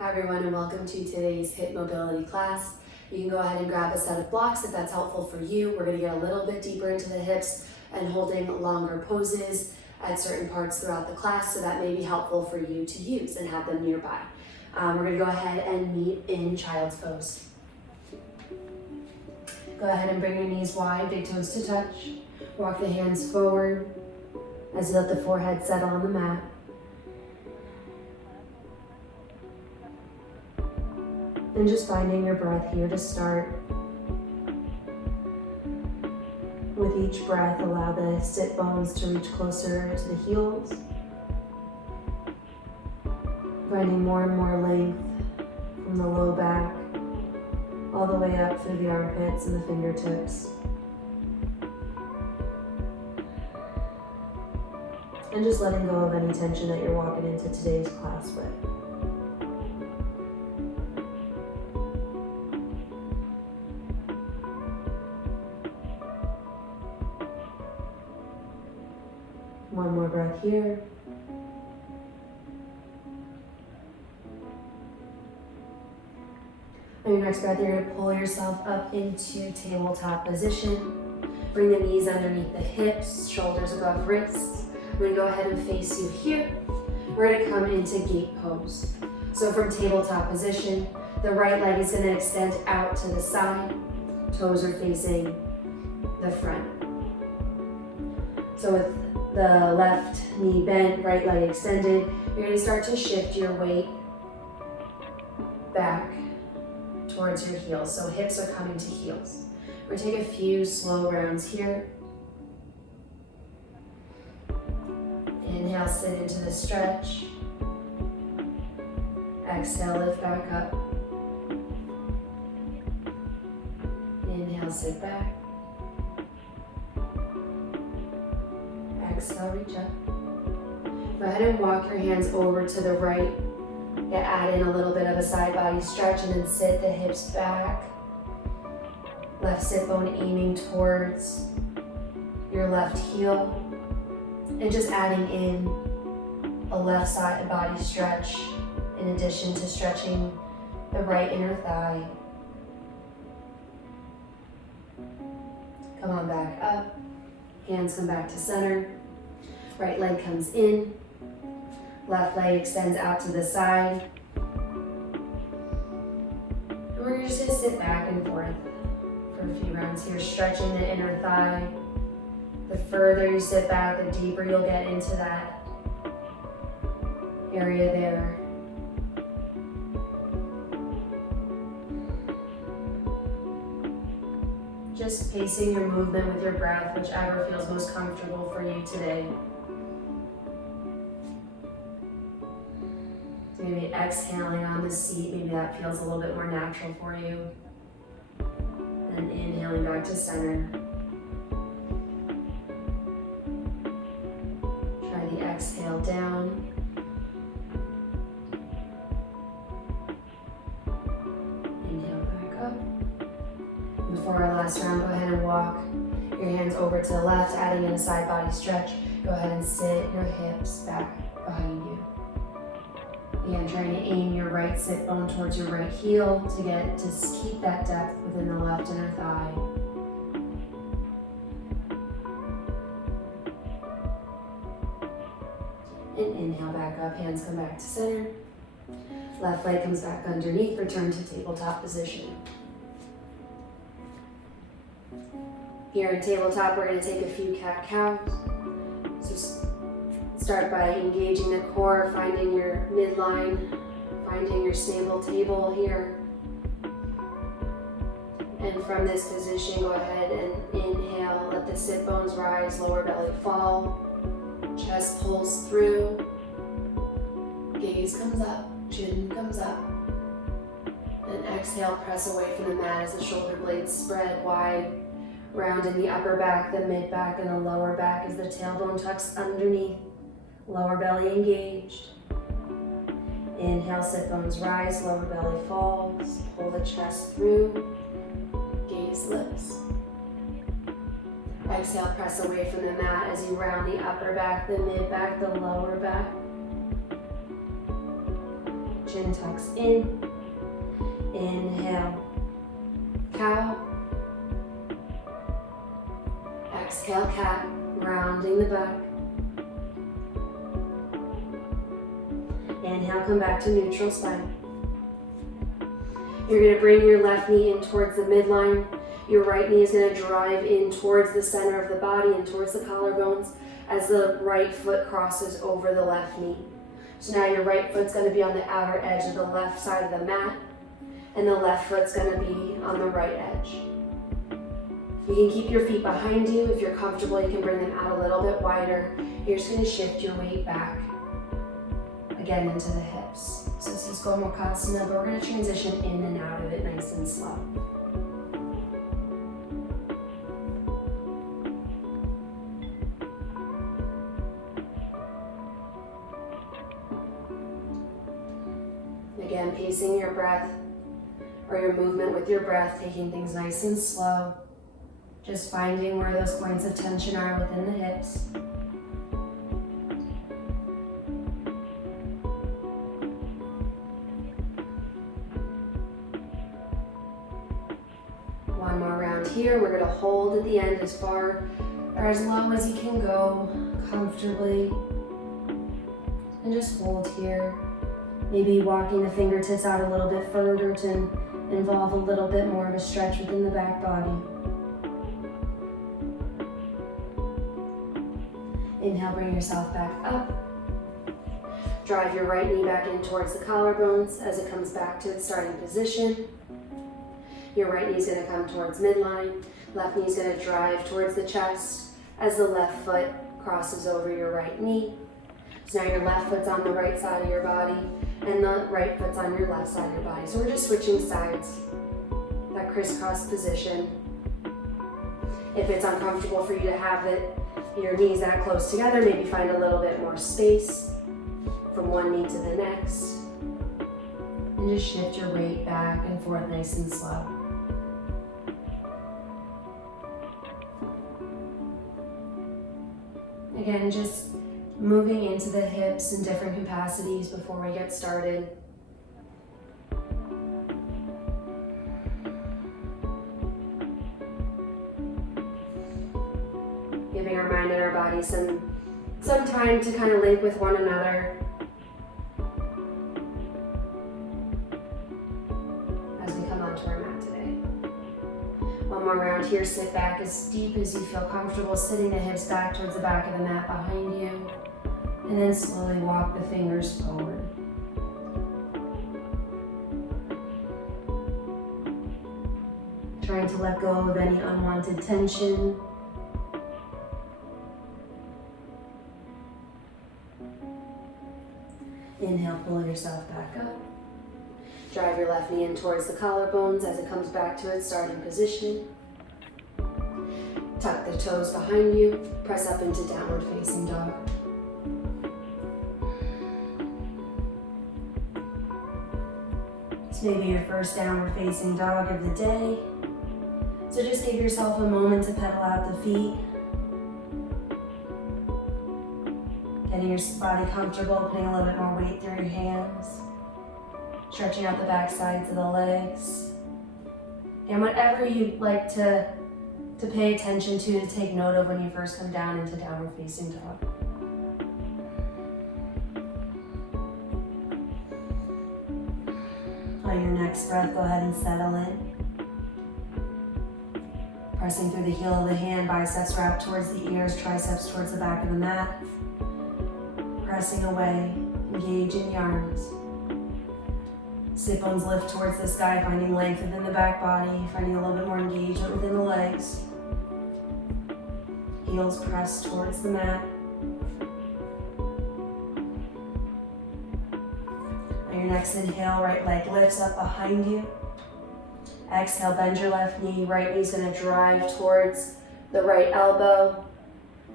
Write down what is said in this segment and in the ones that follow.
Hi everyone, and welcome to today's hip mobility class. You can go ahead and grab a set of blocks if that's helpful for you. We're going to get a little bit deeper into the hips and holding longer poses at certain parts throughout the class, so that may be helpful for you to use and have them nearby. We're going to go ahead and meet in child's pose. Go ahead and bring your knees wide, big toes to touch. Walk the hands forward as you let the forehead settle on the mat. And just finding your breath here to start. With each breath, allow the sit bones to reach closer to the heels. Finding more and more length from the low back, all the way up through the armpits and the fingertips. And just letting go of any tension that you're walking into today's class with. One more breath here. On your next breath, you're going to pull yourself up into tabletop position. Bring the knees underneath the hips, shoulders above wrists. I'm going to go ahead and face you here. We're going to come into gate pose. So from tabletop position, the right leg is going to extend out to the side. Toes are facing the front. So with the left knee bent, right leg extended, you're going to start to shift your weight back towards your heels. So hips are coming to heels. We're going to take a few slow rounds here. Inhale, sit into the stretch. Exhale, lift back up. Inhale, sit back. Exhale, reach up. Go ahead and walk your hands over to the right. Add in a little bit of a side body stretch and then sit the hips back. Left sit bone aiming towards your left heel. And just adding in a left side body stretch in addition to stretching the right inner thigh. Come on back up. Hands come back to center. Right leg comes in. Left leg extends out to the side. And we're just going to sit back and forth for a few rounds here, stretching the inner thigh. The further you sit back, the deeper you'll get into that area there. Just pacing your movement with your breath, whichever feels most comfortable for you today. Maybe exhaling on the seat, maybe that feels a little bit more natural for you. And inhaling back to center. Try the exhale down. Inhale back up. Before our last round, go ahead and walk your hands over to the left, adding in a side body stretch. Go ahead and sit your hips back behind you. Again, trying to aim your right sit bone towards your right heel to keep that depth within the left inner thigh. And inhale back up, hands come back to center. Left leg comes back underneath, return to tabletop position. Here in tabletop, we're going to take a few cat-cows. So start by engaging the core, finding your midline, finding your stable table here. And from this position, go ahead and inhale, let the sit bones rise, lower belly fall, chest pulls through, gaze comes up, chin comes up. And exhale, press away from the mat as the shoulder blades spread wide, round in the upper back, the mid back, and the lower back as the tailbone tucks underneath. Lower belly engaged. Inhale, sit bones rise, lower belly falls. Pull the chest through. Gaze lifts. Exhale, press away from the mat as you round the upper back, the mid back, the lower back. Chin tucks in. Inhale, cow. Exhale, cat, rounding the back. Inhale, come back to neutral spine. You're going to bring your left knee in towards the midline. Your right knee is going to drive in towards the center of the body and towards the collarbones as the right foot crosses over the left knee. So now your right foot's going to be on the outer edge of the left side of the mat, and the left foot's going to be on the right edge. You can keep your feet behind you. If you're comfortable, you can bring them out a little bit wider. You're just going to shift your weight back, again, into the hips. So this is Malasana, but we're going to transition in and out of it nice and slow. Again, pacing your breath or your movement with your breath, taking things nice and slow. Just finding where those points of tension are within the hips. One more round here. We're going to hold at the end as far or as low as you can go comfortably. And just hold here. Maybe walking the fingertips out a little bit further to involve a little bit more of a stretch within the back body. Inhale, bring yourself back up. Drive your right knee back in towards the collarbones as it comes back to its starting position. Your right knee is going to come towards midline. Left knee is going to drive towards the chest as the left foot crosses over your right knee. So now your left foot's on the right side of your body and the right foot's on your left side of your body. So we're just switching sides, that crisscross position. If it's uncomfortable for you to have your knees that close together, maybe find a little bit more space from one knee to the next. And just shift your weight back and forth nice and slow. Again, just moving into the hips in different capacities before we get started. Giving our mind and our body some time to kind of link with one another as we come onto our mat today. One more round here, sit back as deep as you feel comfortable, sitting the hips back towards the back of the mat behind you, and then slowly walk the fingers forward. Trying to let go of any unwanted tension. Inhale, pull yourself back up. Drive your left knee in towards the collarbones as it comes back to its starting position. Tuck the toes behind you. Press up into downward facing dog. It's maybe your first downward facing dog of the day. So just give yourself a moment to pedal out the feet. Getting your body comfortable, putting a little bit more weight through your hands. Stretching out the back sides of the legs. And whatever you'd like to pay attention to take note of when you first come down into downward facing dog. On your next breath, go ahead and settle in. Pressing through the heel of the hand, biceps wrapped towards the ears, triceps towards the back of the mat. Pressing away, engage in the arms. Sit bones lift towards the sky, finding length within the back body, finding a little bit more engagement within the legs. Heels press towards the mat. On your next inhale, right leg lifts up behind you. Exhale, bend your left knee. Right knee's going to drive towards the right elbow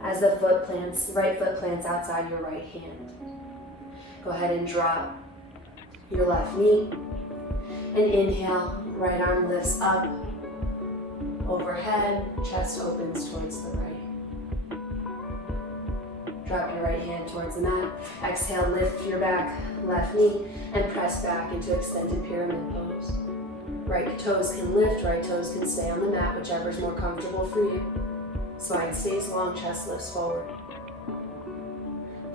as the right foot plants outside your right hand. Go ahead and drop your left knee. And inhale, right arm lifts up, overhead, chest opens towards the right. Drop your right hand towards the mat. Exhale, lift your back, left knee, and press back into extended pyramid pose. Right toes can lift, right toes can stay on the mat, whichever is more comfortable for you. Spine stays long, chest lifts forward.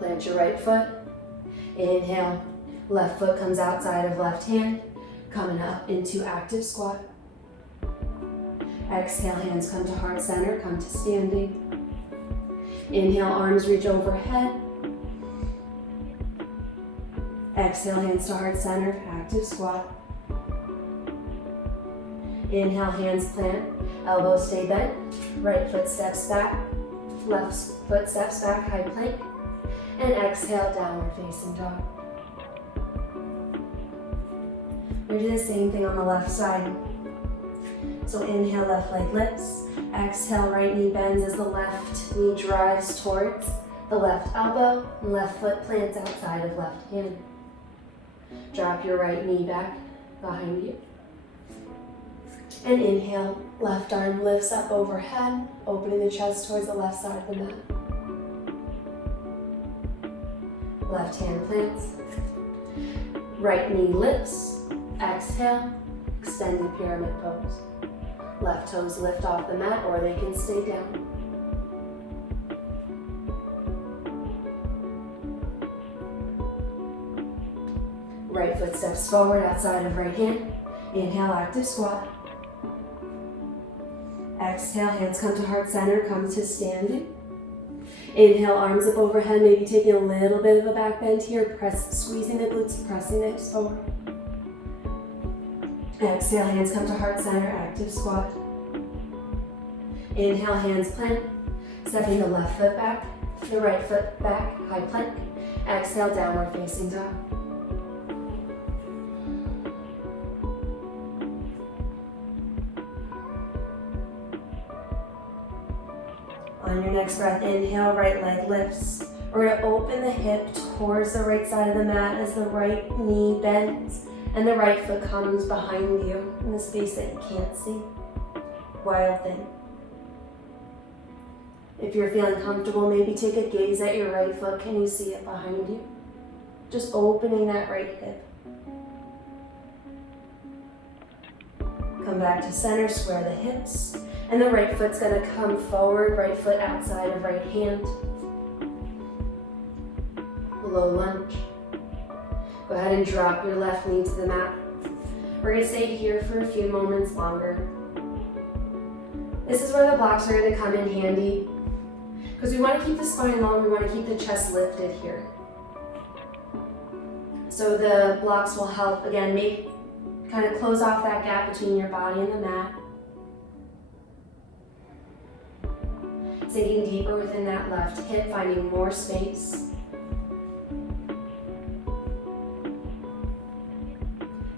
Plant your right foot. Inhale, left foot comes outside of left hand, coming up into active squat. Exhale, hands come to heart center, come to standing. Inhale, arms reach overhead. Exhale, hands to heart center, active squat. Inhale, hands plant, elbows stay bent, right foot steps back, left foot steps back, high plank, and exhale, downward facing dog. We're doing the same thing on the left side. So inhale, left leg lifts, exhale, right knee bends as the left knee drives towards the left elbow, and left foot plants outside of left hand. Drop your right knee back behind you. And inhale, left arm lifts up overhead, opening the chest towards the left side of the mat. Left hand plants. Right knee lifts. Exhale, extended pyramid pose. Left toes lift off the mat or they can stay down. Right foot steps forward outside of right hand. Inhale, active squat. Exhale, hands come to heart center, come to standing. Inhale, arms up overhead, maybe taking a little bit of a back bend here, squeezing the glutes, pressing the hips forward. Exhale, hands come to heart center, active squat. Inhale, hands plant, stepping the left foot back, the right foot back, high plank. Exhale, downward facing dog. On your next breath, inhale, right leg lifts. We're gonna open the hip towards the right side of the mat as the right knee bends and the right foot comes behind you in the space that you can't see. Wild thing. If you're feeling comfortable, maybe take a gaze at your right foot. Can you see it behind you? Just opening that right hip. Come back to center, square the hips. And the right foot's gonna come forward, right foot outside of right hand. Low lunge. Go ahead and drop your left knee to the mat. We're gonna stay here for a few moments longer. This is where the blocks are gonna come in handy because we wanna keep the spine long, we wanna keep the chest lifted here. So the blocks will help, again, kind of close off that gap between your body and the mat. Sinking deeper within that left hip, finding more space.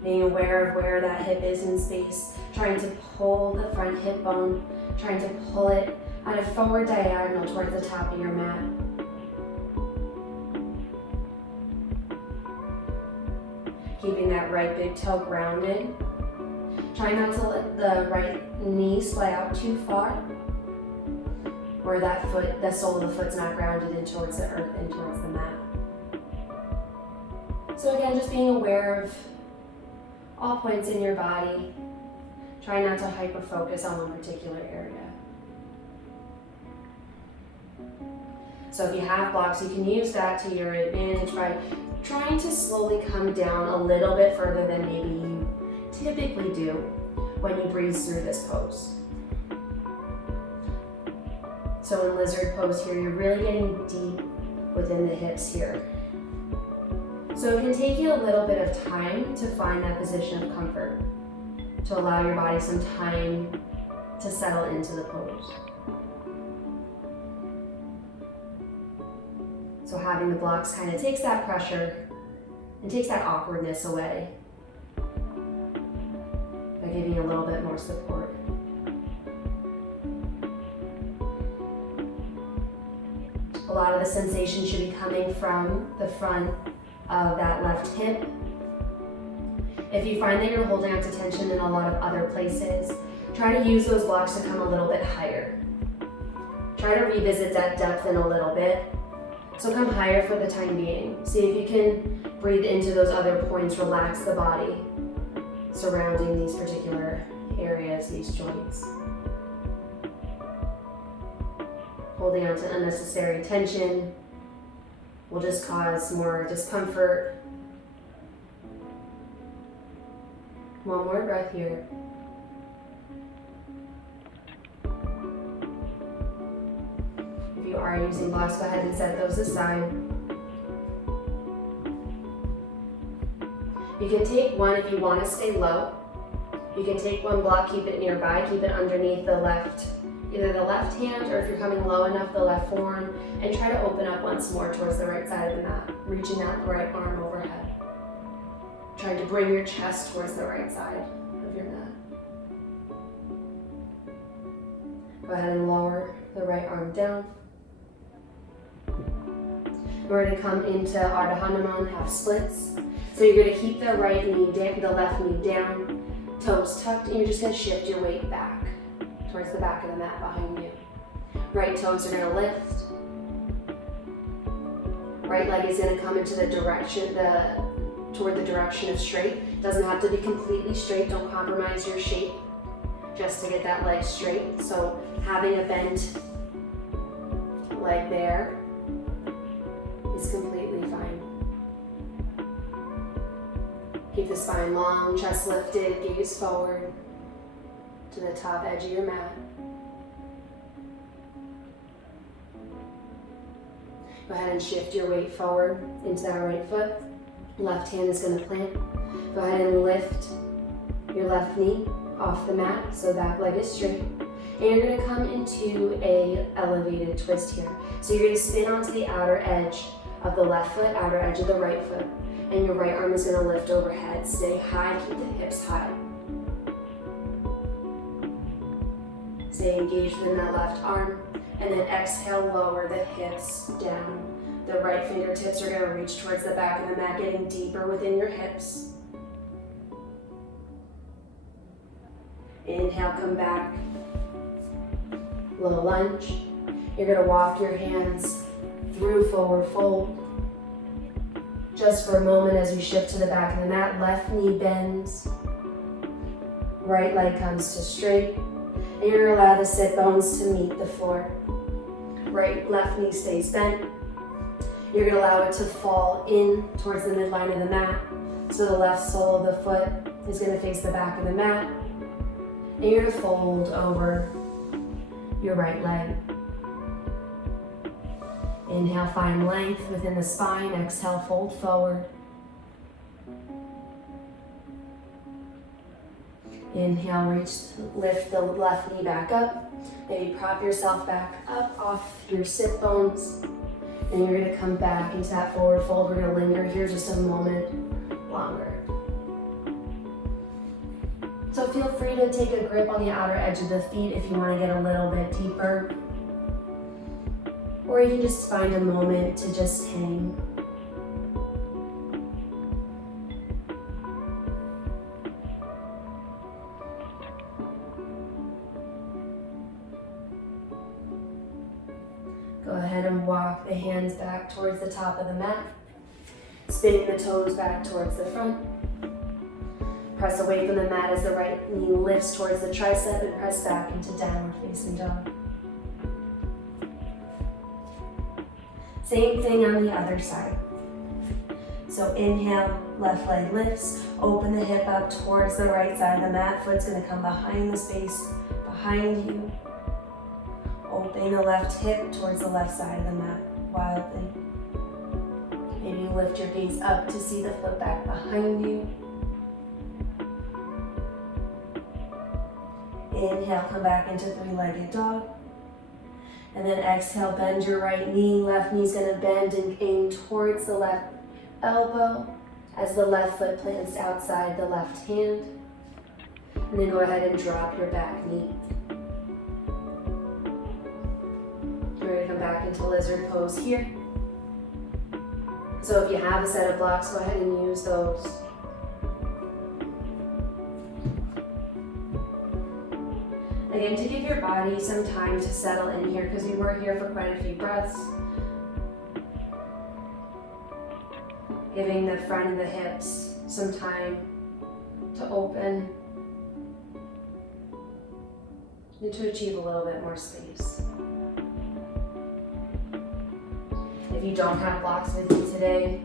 Being aware of where that hip is in space, trying to pull the front hip bone, trying to pull it at a forward diagonal towards the top of your mat. Keeping that right big toe grounded. Try not to let the right knee slide out too far, where that foot, the sole of the foot's not grounded in towards the earth and towards the mat. So again, just being aware of all points in your body. Try not to hyper-focus on one particular area. So if you have blocks, you can use that to your advantage by trying to slowly come down a little bit further than maybe you typically do when you breeze through this pose. So in lizard pose here, you're really getting deep within the hips here. So it can take you a little bit of time to find that position of comfort, to allow your body some time to settle into the pose. So having the blocks kind of takes that pressure and takes that awkwardness away by giving you a little bit more support. A lot of the sensation should be coming from the front of that left hip. If you find that you're holding on to tension in a lot of other places, try to use those blocks to come a little bit higher. Try to revisit that depth in a little bit So come higher for the time being. See if you can breathe into those other points, relax the body surrounding these particular areas, these joints. Holding on to unnecessary tension will just cause more discomfort. One more breath here. If you are using blocks, go ahead and set those aside. You can take one if you want to stay low. You can take one block, keep it nearby, keep it underneath the left, either the left hand, or if you're coming low enough, the left forearm, and try to open up once more towards the right side of the mat, reaching out the right arm overhead. Trying to bring your chest towards the right side of your mat. Go ahead and lower the right arm down. We're going to come into Ardha Hanuman, half splits. So you're going to keep the right knee down, the left knee down, toes tucked, and you're just going to shift your weight back towards the back of the mat behind you. Right toes are going to lift. Right leg is going to come into the direction, toward the direction of straight. It doesn't have to be completely straight. Don't compromise your shape just to get that leg straight. So having a bent leg there is completely fine. Keep the spine long, chest lifted, gaze forward to the top edge of your mat. Go ahead and shift your weight forward into that right foot. Left hand is going to plant. Go ahead and lift your left knee off the mat so back leg is straight. And you're going to come into a elevated twist here. So you're going to spin onto the outer edge of the left foot, outer edge of the right foot. And your right arm is going to lift overhead. Stay high, keep the hips high. Stay engaged in that left arm. And then exhale, lower the hips down. The right fingertips are going to reach towards the back of the mat, getting deeper within your hips. Inhale, come back. Low lunge. You're going to walk your hands through forward fold. Just for a moment as we shift to the back of the mat, left knee bends. Right leg comes to straight. And you're going to allow the sit bones to meet the floor. Left knee stays bent. You're going to allow it to fall in towards the midline of the mat. So the left sole of the foot is going to face the back of the mat. And you're going to fold over your right leg. Inhale, find length within the spine. Exhale, fold forward. Inhale, lift the left knee back up. Maybe prop yourself back up off your sit bones. And you're going to come back into that forward fold. We're going to linger here just a moment longer. So feel free to take a grip on the outer edge of the feet if you want to get a little bit deeper. Or you can just find a moment to just hang. Go ahead and walk the hands back towards the top of the mat, spinning the toes back towards the front. Press away from the mat as the right knee lifts towards the tricep and press back into downward facing dog. Same thing on the other side. So inhale, left leg lifts, open the hip up towards the right side of the mat. Foot's going to come behind the space behind you. Open the left hip towards the left side of the mat wildly. Maybe you lift your gaze up to see the foot back behind you. Inhale, come back into three-legged dog. And then exhale, bend your right knee. Left knee's going to bend and aim towards the left elbow as the left foot plants outside the left hand. And then go ahead and drop your back knee. We're going to come back into lizard pose here. So if you have a set of blocks, go ahead and use those. Again, to give your body some time to settle in here, because we were here for quite a few breaths. Giving the front of the hips some time to open and to achieve a little bit more space. If you don't have blocks with you today,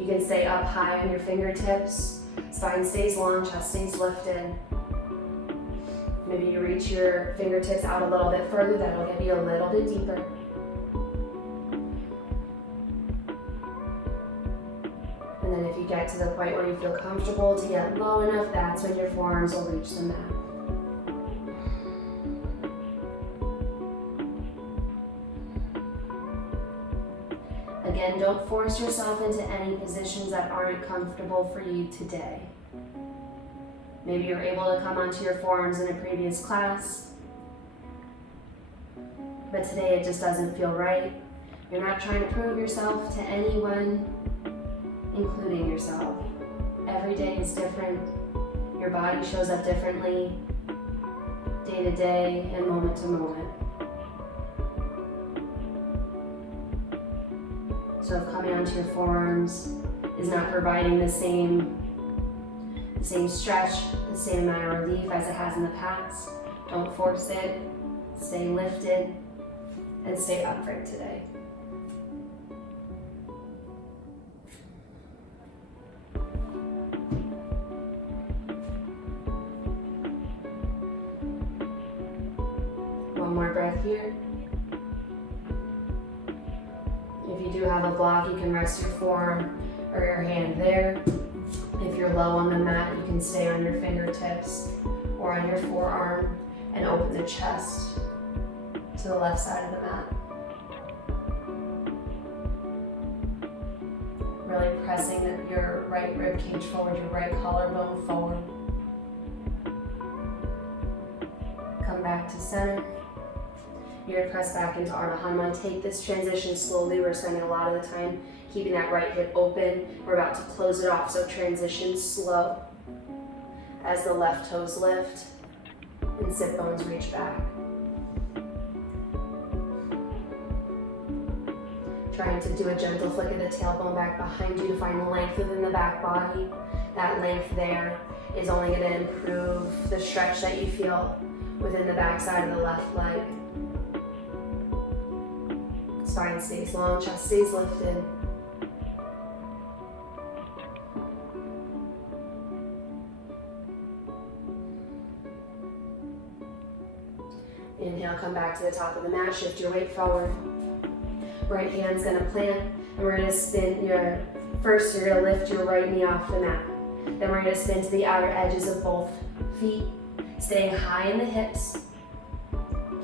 you can stay up high on your fingertips. Spine stays long, chest stays lifted. Maybe you reach your fingertips out a little bit further, that'll get you a little bit deeper. And then if you get to the point where you feel comfortable to get low enough, that's when your forearms will reach the mat. Again, don't force yourself into any positions that aren't comfortable for you today. Maybe you're able to come onto your forearms in a previous class, but today it just doesn't feel right. You're not trying to prove yourself to anyone, including yourself. Every day is different. Your body shows up differently, day to day and moment to moment. So if coming onto your forearms is not providing the same stretch, the same amount of relief as it has in the past, don't force it. Stay lifted and stay upright today. One more breath here. If you do have a block, you can rest your forearm or your hand there. If you're low on the mat, you can stay on your fingertips or on your forearm and open the chest to the left side of the mat. Really pressing your right rib cage forward, your right collarbone forward. Come back to center. You're gonna press back into Ardha Hanuman. Take this transition slowly. We're spending a lot of the time keeping that right hip open. We're about to close it off, so transition slow as the left toes lift and sit bones reach back. Trying to do a gentle flick of the tailbone back behind you to find length within the back body. That length there is only going to improve the stretch that you feel within the back side of the left leg. Spine stays long, chest stays lifted. Inhale, come back to the top of the mat, shift your weight forward. Right hand's gonna plant, and we're gonna spin you're gonna lift your right knee off the mat. Then we're gonna spin to the outer edges of both feet, staying high in the hips.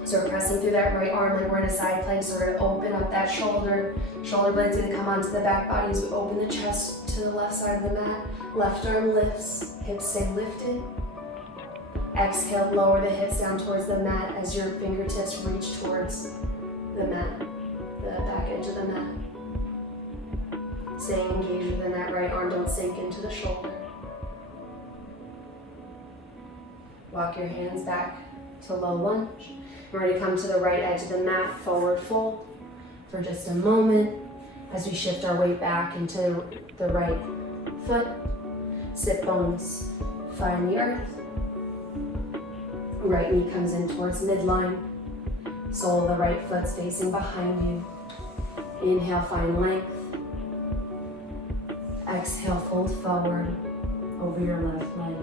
So we're pressing through that right arm like we're in a side plank, so we're gonna open up that shoulder. Shoulder blade's gonna come onto the back body as we open the chest to the left side of the mat. Left arm lifts, hips stay lifted. Exhale, lower the hips down towards the mat as your fingertips reach towards the mat, the back edge of the mat. Staying engaged within that right arm, don't sink into the shoulder. Walk your hands back to low lunge. We're going to come to the right edge of the mat, forward fold for just a moment as we shift our weight back into the right foot. Sit bones find the earth. Right knee comes in towards midline. Sole of the right foot's facing behind you. Inhale, find length. Exhale, fold forward over your left leg.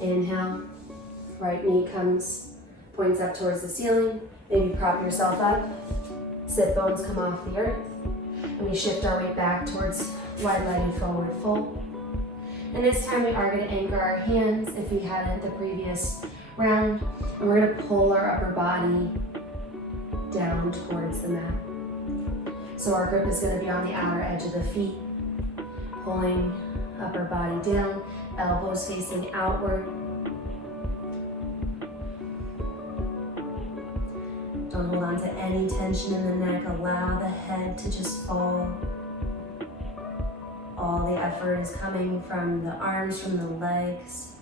Inhale, right knee points up towards the ceiling. Maybe prop yourself up. Sit bones come off the earth. And we shift our weight back towards wide-legged forward fold. And this time we are going to anchor our hands if we hadn't the previous round. And we're going to pull our upper body down towards the mat. So our grip is going to be on the outer edge of the feet. Pulling upper body down, elbows facing outward. Don't hold on to any tension in the neck. Allow the head to just fall All the effort is coming from the arms, from the legs.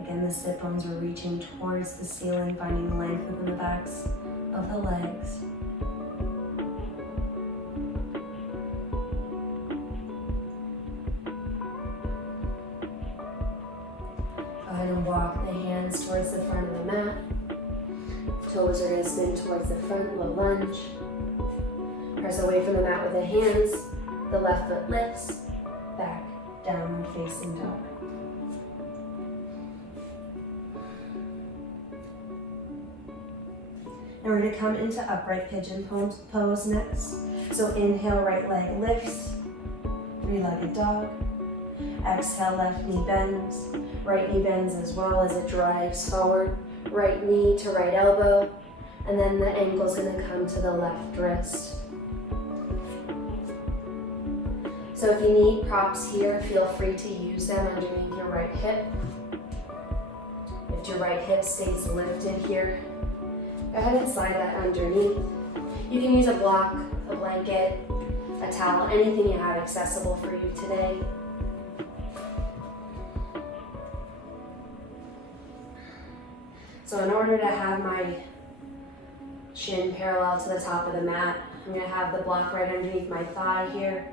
Again, the sit bones are reaching towards the ceiling, finding length within the backs of the legs. Go ahead and walk the hands towards the front of the mat. Toes are going to spin towards the front, low lunge. Press away from the mat with the hands. The left foot lifts, back, downward facing dog. Now we're going to come into upright pigeon pose next. So inhale, right leg lifts, three-legged dog. Exhale, left knee bends. Right knee bends as well as it drives forward. Right knee to right elbow. And then the ankle's going to come to the left wrist. So if you need props here, feel free to use them underneath your right hip. If your right hip stays lifted here, go ahead and slide that underneath. You can use a block, a blanket, a towel, anything you have accessible for you today. So in order to have my shin parallel to the top of the mat, I'm going to have the block right underneath my thigh here.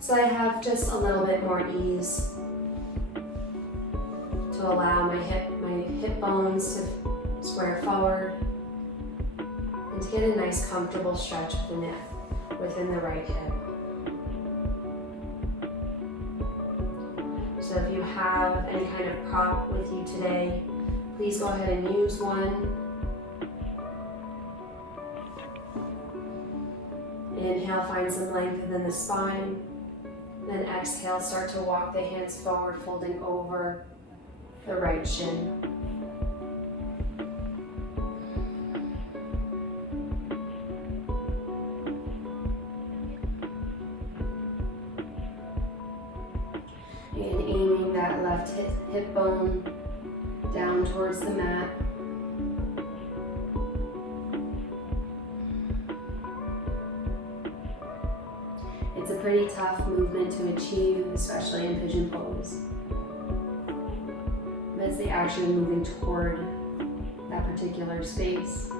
So I have just a little bit more ease to allow my hip bones to square forward and to get a nice comfortable stretch within the right hip. So if you have any kind of prop with you today, please go ahead and use one. Inhale, find some length within the spine. Then exhale, start to walk the hands forward, folding over the right shin. And aiming that left hip bone down towards the mat. It's a pretty tough movement to achieve, especially in pigeon pose. But it's the action of moving toward that particular space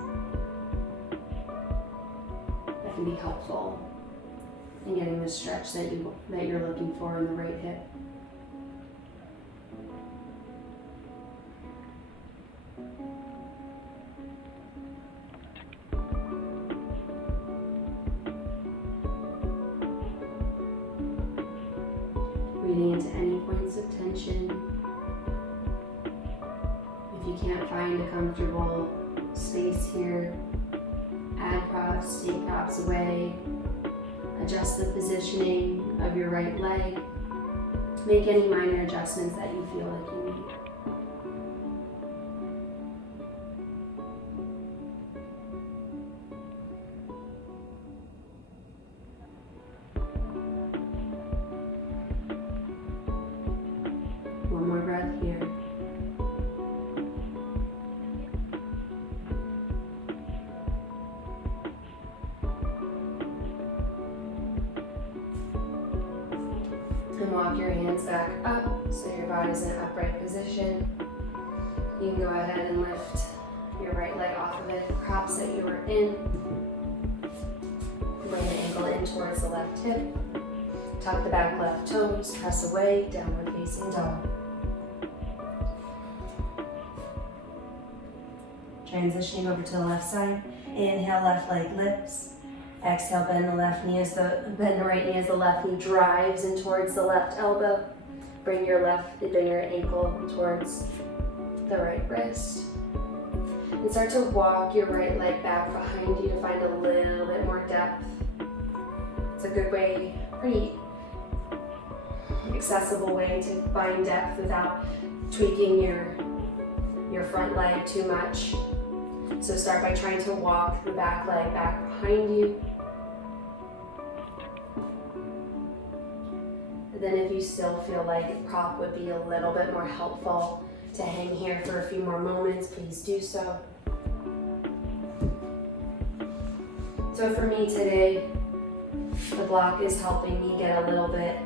that can be helpful in getting the stretch that you're looking for in the right hip. Breathing into any points of tension. If you can't find a comfortable space here, add props, take props away, adjust the positioning of your right leg, make any minor adjustments that you feel like you need. One more breath here. And walk your hands back up so your body's in an upright position. You can go ahead and lift your right leg off of it, props that you were in. Bring the ankle in towards the left hip. Tuck the back left toes, press away, downward facing dog. Transitioning over to the left side. Inhale, left leg lifts. Exhale, bend the right knee as the left knee drives in towards the left elbow. Bring your ankle towards the right wrist. And start to walk your right leg back behind you to find a little bit more depth. It's a good way, pretty accessible way to find depth without tweaking your front leg too much. So start by trying to walk the back leg back behind you. And then if you still feel like a prop would be a little bit more helpful to hang here for a few more moments, please do so. So for me today, the block is helping me get a little bit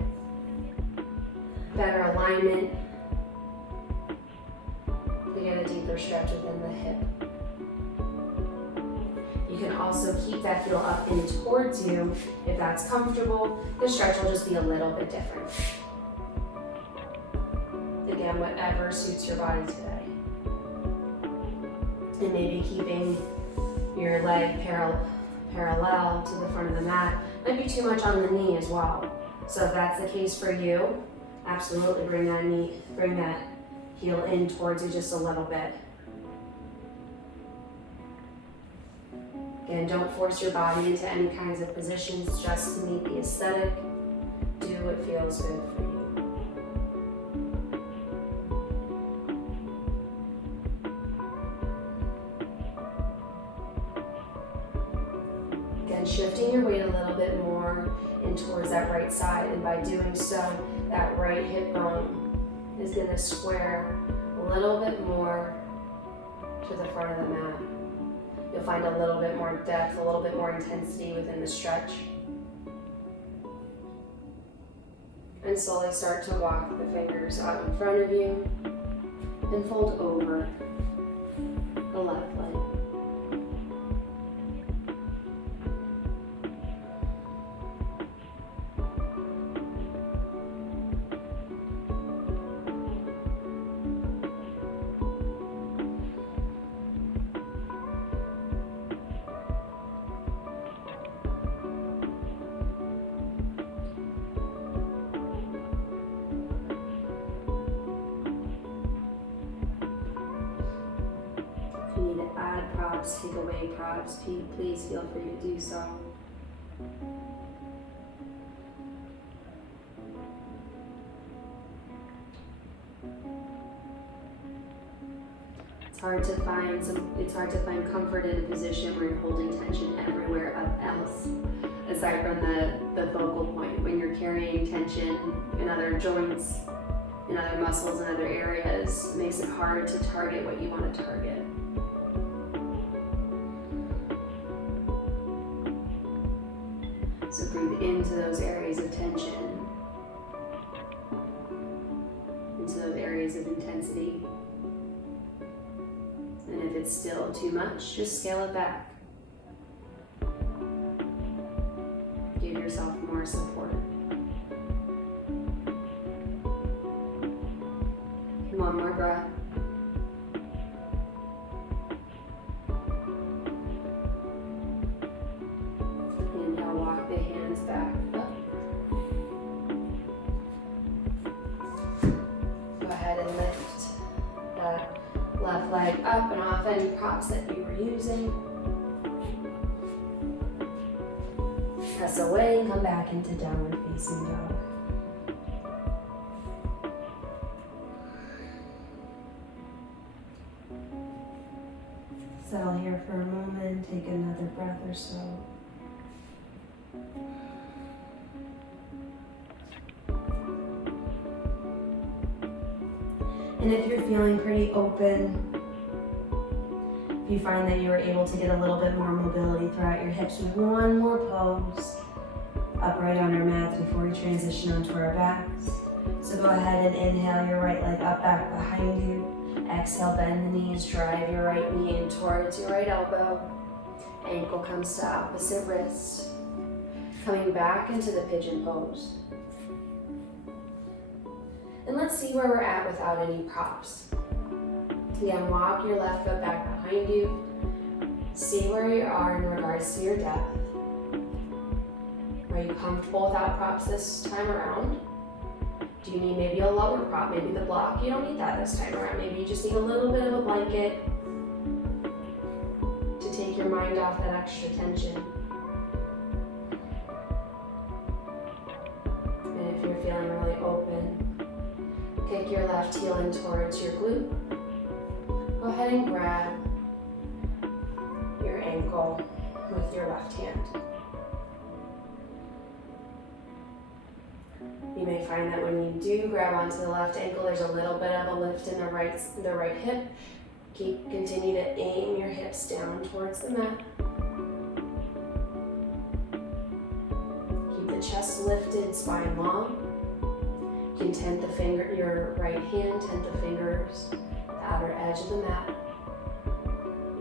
better alignment to get a deeper stretch within the hip. You can also keep that heel up and towards you if that's comfortable. The stretch will just be a little bit different. Again, whatever suits your body today. And maybe keeping your leg parallel to the front of the mat might be too much on the knee as well. So if that's the case for you, absolutely bring that heel in towards you just a little bit. Again, don't force your body into any kinds of positions just to meet the aesthetic. Do what feels good for you. Again, shifting your weight a little bit more in towards that right side, and by doing so, that right hip bone is going to square a little bit more to the front of the mat. You'll find a little bit more depth, a little bit more intensity within the stretch. And slowly start to walk the fingers out in front of you and fold over the left leg. Take away props, please feel free to do so. It's hard to find comfort in a position where you're holding tension everywhere else, aside from the focal point. When you're carrying tension in other joints, in other muscles, in other areas, it makes it hard to target what you want to target. So breathe into those areas of tension, into those areas of intensity. And if it's still too much, just scale it back. Give yourself more support. One more breath. Back up. Go ahead and lift that left leg up and off any props that you were using. Press away and come back into downward facing dog. Settle here for a moment, take another breath or so. And if you're feeling pretty open, if you find that you were able to get a little bit more mobility throughout your hips, with one more pose, upright on our mats before we transition onto our backs. So go ahead and inhale your right leg up back behind you. Exhale, bend the knees, drive your right knee in towards your right elbow. Ankle comes to opposite wrist. Coming back into the pigeon pose. And let's see where we're at without any props. Again, walk your left foot back behind you. See where you are in regards to your depth. Are you comfortable without props this time around? Do you need maybe a lower prop? Maybe the block, you don't need that this time around. Maybe you just need a little bit of a blanket to take your mind off that extra tension. And if you're feeling really open, kick your left heel in towards your glute. Go ahead and grab your ankle with your left hand. You may find that when you do grab onto the left ankle, there's a little bit of a lift in the right hip. Continue to aim your hips down towards the mat. lifted, spine long. You can tent the finger, your right hand, tent the fingers, the outer edge of the mat.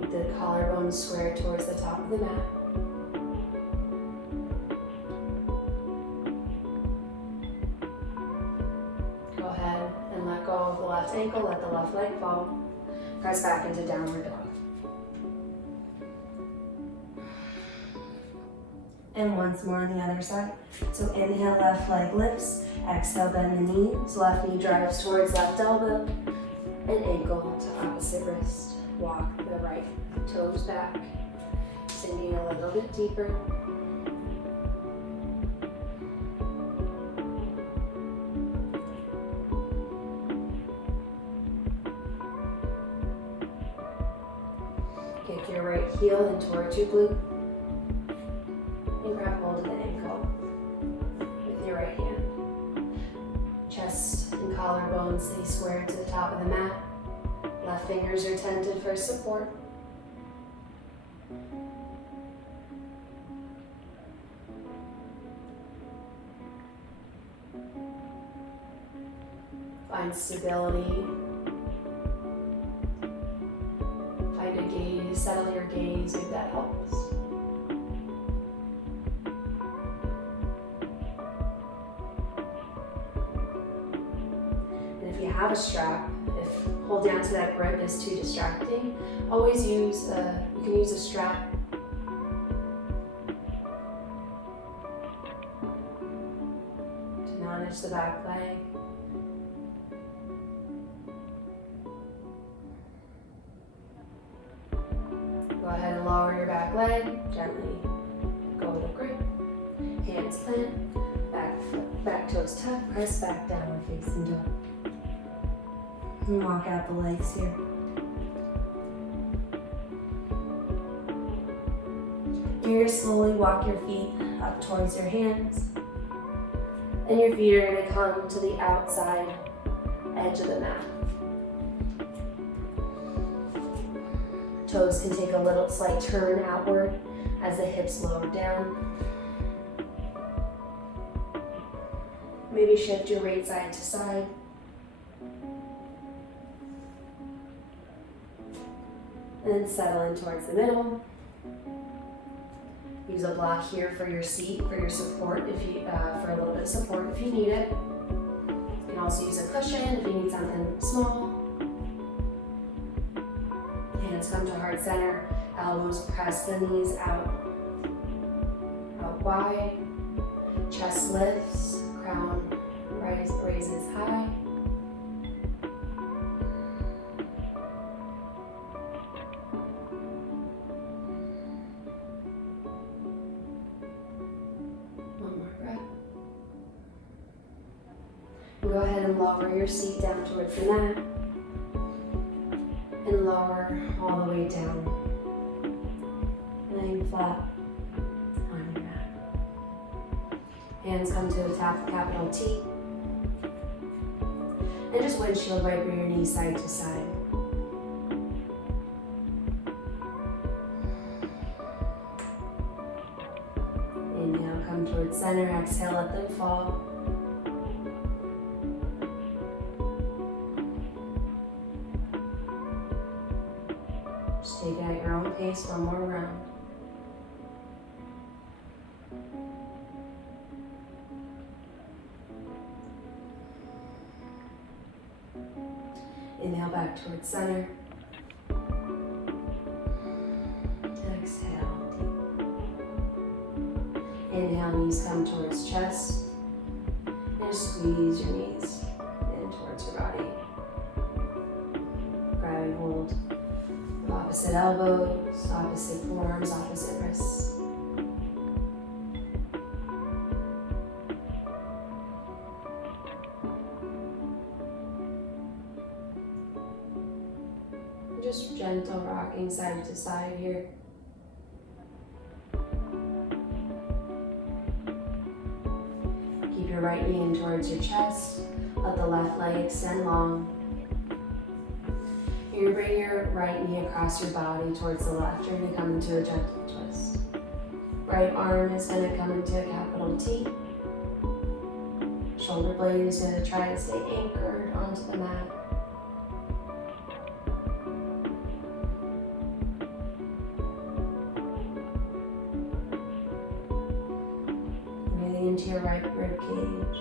Keep the collarbone square towards the top of the mat. Go ahead and let go of the left ankle, let the left leg fall. Press back into downward dog. And once more on the other side. So inhale, left leg lifts. Exhale, bend the knees. Left knee drives towards left elbow. And ankle to opposite wrist. Walk the right toes back. Sinking a little bit deeper. Kick your right heel in towards your glute. And grab hold of the ankle with your right hand. Chest and collarbones stay square to the top of the mat. Left fingers are tented for support. Find stability. Find a gaze, settle your gaze if that helps. And if you have a strap, if holding onto that grip is too distracting, always use you can use a strap to manage the back leg. Go ahead and lower your back leg, gently go with a grip, hands plant, back toes tuck, press back downward facing dog. And walk out the legs here. You're going to slowly walk your feet up towards your hands, and your feet are going to come to the outside edge of the mat. Toes can take a little slight turn outward as the hips lower down. Maybe shift your weight side to side. And then settle in towards the middle. Use a block here for your seat, for your support, if you for a little bit of support if you need it. You can also use a cushion if you need something small. Hands come to heart center, elbows press the knees out wide, chest lifts, crown raises high. One more breath. And go ahead and lower your seat down towards the mat. And lower all the way down, laying flat on your mat. Hands come to a capital T. And just windshield wiper your knees side to side. Inhale, come towards center. Exhale, let them fall. Just take it at your own pace, one more round. Inhale back towards center. Exhale. Inhale, knees come towards chest. And just squeeze your knees in towards your body. Grabbing hold. Opposite elbows, opposite forearms, opposite wrists. Just gentle rocking side to side here. Keep your right knee in towards your chest. Let the left leg extend long. You're going to bring your right knee across your body towards the left. You're going to come into a gentle twist. Right arm is going to come into a capital T. Shoulder blade is going to try to stay anchored onto the mat. Breathing into your right rib cage.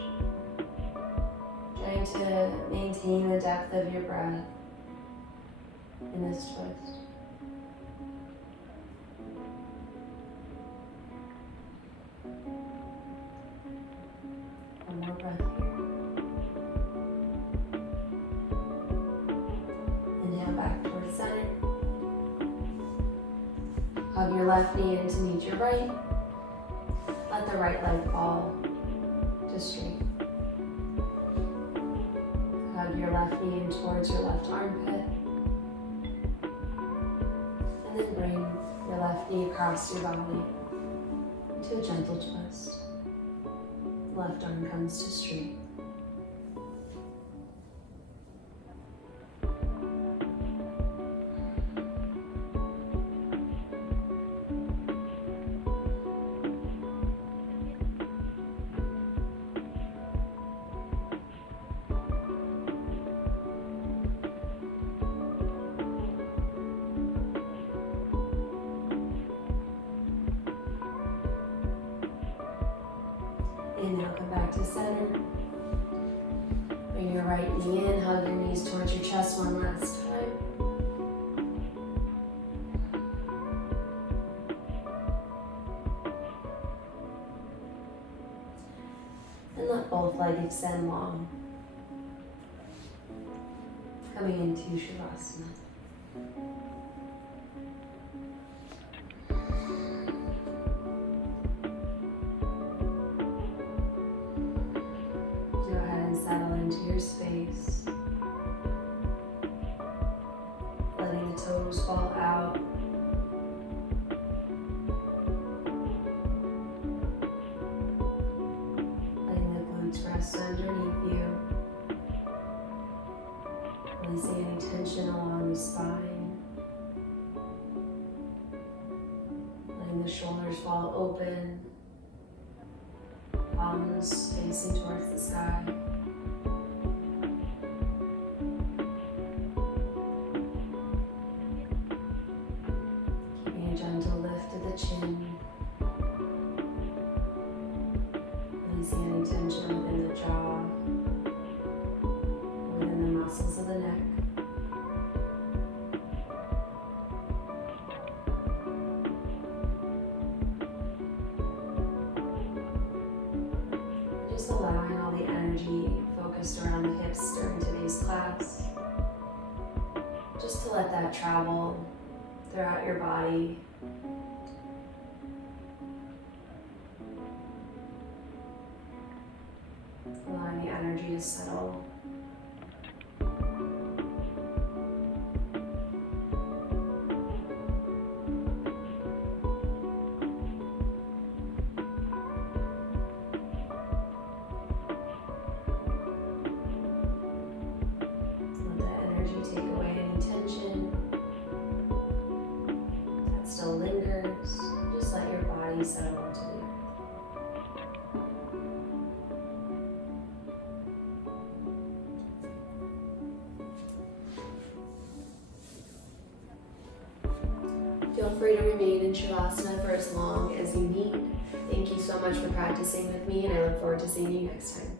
Trying to maintain the depth of your breath in this twist. One more breath here. Inhale back towards center. Hug your left knee in to meet your right. Let the right leg fall to straight. Hug your left knee in towards your left armpit. And then bring your left knee across your body into a gentle twist. Left arm comes to straight. Inhale, come back to center. Bring your right knee in, hug your knees towards your chest one last time. And let both legs extend long. Coming into Shavasana. Settle into your space, letting the toes fall out, letting the glutes rest underneath you, releasing any tension along the spine, letting the shoulders fall open, palms facing towards the sky. Gentle lift of the chin, releasing any tension within the jaw, within the muscles of the neck. Just allowing all the energy focused around the hips during today's class, just to let that travel throughout your body. Allowing the energy to settle. Let that energy take away any tension that still lingers. Just let your body settle into the earth. Feel free to remain in Shavasana for as long as you need. Thank you so much for practicing with me, and I look forward to seeing you next time.